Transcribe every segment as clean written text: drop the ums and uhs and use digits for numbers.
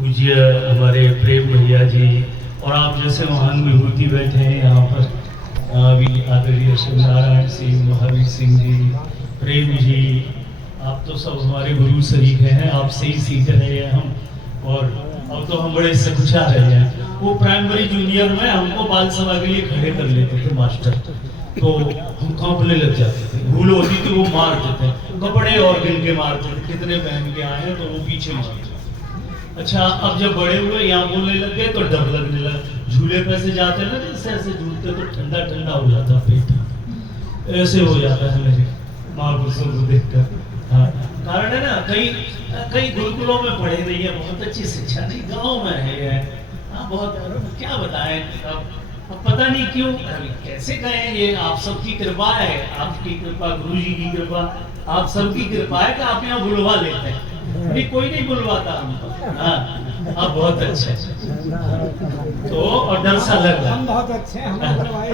पूज्य हमारे प्रेम भैया जी और आप जैसे महान विभूति बैठे हैं यहाँ पर, अभी आदरणीय नारायण सिंह, महावीर सिंह जी, प्रेम जी, आप तो सब हमारे गुरु शरीक हैं, आपसे ही सीख रहे हैं हम। और अब तो हम बड़े सकुचा रहे हैं। वो प्राइमरी जूनियर में हमको बाल सभा के लिए खड़े कर लेते थे मास्टर, तो हम कांपने लग जाते थे। भूल होती थी वो मारते थे, कपड़े और गिन के मारते थे, कितने पहन के आए हैं तो वो पीछे मारते। अच्छा, अब जब बड़े हुए यहाँ बोलने लग गए तो डर लगने लगा। झूले पे से जाते ना, जैसे ऐसे झूलते तो ठंडा ठंडा हो जाता पेट, ऐसे हो जाता है मेरे महापुरुषों को देखकर। हाँ, कारण है ना, कई गुरुकुलों में पढ़े नहीं है, बहुत अच्छी शिक्षा नहीं, गाँव में है। हाँ, बहुत क्या बताएं, अब पता नहीं क्यों कैसे कहें, ये आप सबकी कृपा है, आपकी कृपा, गुरु जी की कृपा, आप सबकी कृपा है कि आप यहाँ बुलवा लेते हैं। अभी कोई नहीं बुलवाता हमको। हाँ, आप बहुत अच्छे तो, और डर सा लग रहा, हम बहुत अच्छे हैं,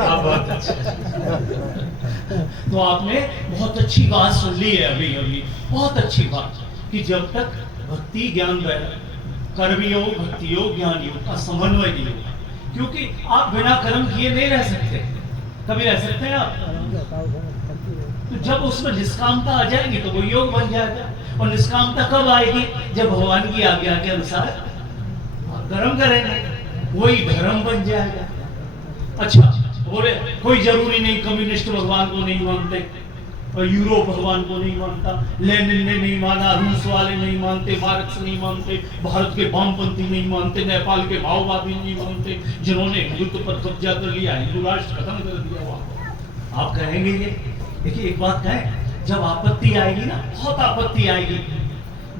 आप बहुत अच्छे। तो आपने बहुत अच्छी बात सुन ली है अभी बहुत अच्छी बात, कि जब तक भक्ति ज्ञान कर्म योग, भक्ति योग, ज्ञान योग का समन्वय नहीं होगा, क्योंकि आप बिना कर्म किए नहीं रह सकते। कभी रह सकते हैं आप? तो जब उसमें निष्कामता आ जाएगी तो वो योग बन जाएगा। और निष्कामता कब आएगी? जब भगवान की आज्ञा के अनुसार कर्म करेंगे, वही धर्म बन जाएगा। अच्छा, बोले कोई जरूरी नहीं, कम्युनिस्ट भगवान को नहीं मानते, और यूरोप भगवान को नहीं मानता, लेनिन ने नहीं माना, रूस वाले नहीं मानते, मार्क्स नहीं मानते, भारत के वामपंथी नहीं मानते, नेपाल के माओवादी नहीं मानते, जिन्होंने हिंदुत्व पर कब्जा कर लिया, हिंदू राष्ट्र खत्म कर दिया हुआ। आप कहेंगे ये? देखिए, एक बात कहें, जब आपत्ति आएगी ना, बहुत आपत्ति आएगी,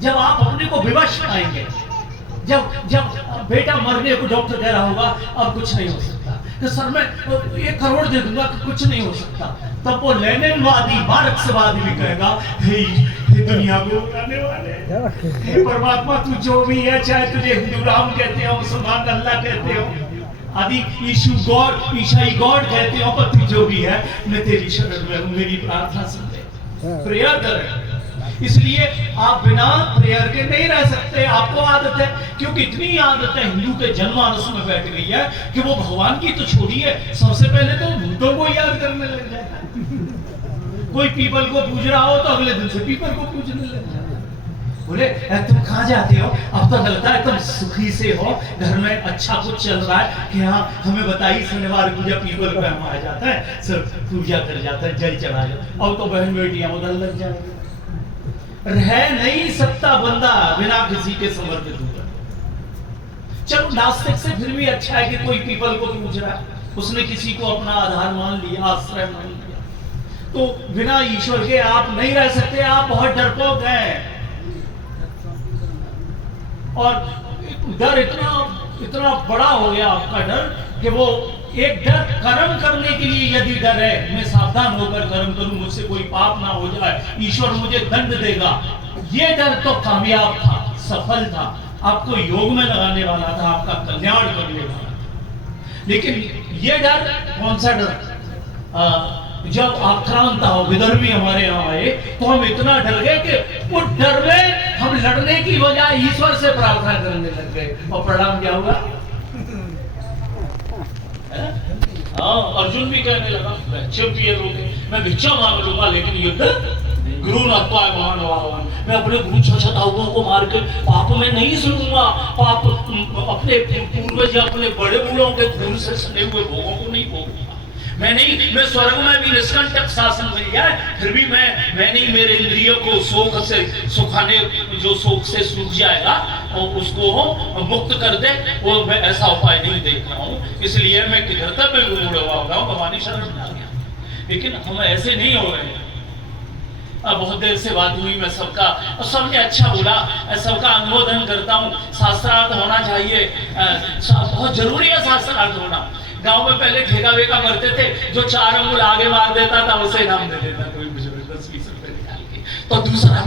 जब आप अपने को विवश पाएंगे, जब बेटा मरने को डॉक्टर कह रहा होगा अब कुछ नहीं हो सकता, तो सर मैं 1 करोड़ दे दूंगा कि कुछ नहीं हो सकता, तब वो लेनिनवादी, मार्क्सवादी भी कहेगा, हे दुनिया को उड़ाने वाले, हे परमात्मा तू जो भी है, चाहे तुझे हिंदू राम कहते हो, मुसलमान अल्लाह कहते हो, आदि यीशु गॉड, ईसाई गॉड कहते हो, पर तू जो भी है, मैं तेरी शरण में हूं, मेरी प्रार्थना सुन ले, प्रेयर कर। इसलिए आप बिना प्रेयर के नहीं रह सकते। आपको आदत है, क्योंकि इतनी आदत है हिंदू के जनमानस में बैठ गई है कि वो भगवान की तो छोड़िए, सबसे पहले तो भूतों को याद करने लग जाता है। कोई पीपल को पूज रहा हो तो अगले दिन से पीपल को पूजने लग जाता है। बोले तुम कहाँ जाते हो? अब तो लगता है तुम सुखी से हो, घर में अच्छा कुछ चल रहा है कि हाँ हमें बताइए, शनिवार पूजा पीपल पे हम आ जाता है, सब पूजा कर जाता है, जल चढ़ा जाता। अब तो बहन बेटियां उधर लग जाएंगे। रह नहीं सकता बंदा बिना किसी के समर्पित होकर। चलो, नास्तिक से फिर भी अच्छा है कि कोई पीपल को पूज रहा है, उसने किसी को अपना आधार मान लिया, आश्रय मान लिया। तो बिना ईश्वर के आप नहीं रह सकते, आप बहुत डरपोक हैं। और डर इतना बड़ा हो गया आपका डर कि वो एक डर, कर्म करने के लिए यदि डर है, मैं सावधान होकर कर्म करूं, मुझसे कोई पाप ना हो जाए, ईश्वर मुझे दंड देगा, ये डर तो कामयाब था, सफल था, आपको योग में लगाने वाला था, आपका कल्याण करने वाला था। लेकिन ये डर कौन सा डर? जब आक्रांता हो, विदर्भी हमारे यहाँ आए तो हम इतना डर गए कि वो डर में हम लड़ने की बजाय ईश्वर से प्रार्थना करने लग गए। और परिणाम क्या हुआ? अर्जुन भी कहने लगा, मैं भिक्षा मांग लूंगा लेकिन युद्ध गुरु महान, मैं अपने गुरु छछताओं को मार के पाप में नहीं सुनूंगा, पाप अपने पूर्वज या अपने बड़े बूढ़ों के खून से सने हुए भोगों को नहीं भोगूंगा। मैं स्वर्ग में भी निष्कंटक शासन मिल जाए, फिर भी मैं नहीं, मेरे इंद्रियों को शोक से सुखाने, जो शोक से सूख जाएगा और उसको मुक्त कर दे, वो मैं ऐसा उपाय नहीं देख रहा हूँ। इसलिए मैं किधर तक भगवानी शरण में आ गया। लेकिन हम ऐसे नहीं हो रहे हैं। अब बहुत देर से बात हुई, मैं सबका, सबने अच्छा बोला, सबका अनुमोदन करता हूँ। शास्त्रार्थ होना चाहिए, बहुत जरूरी है शास्त्रार्थ होना। गांव में पहले ठेका वेका मरते थे, जो 4 अंगुल आगे मार देता था उसे इनाम दे देता, कोई 10-20 रुपए निकाल के, तो दूसरा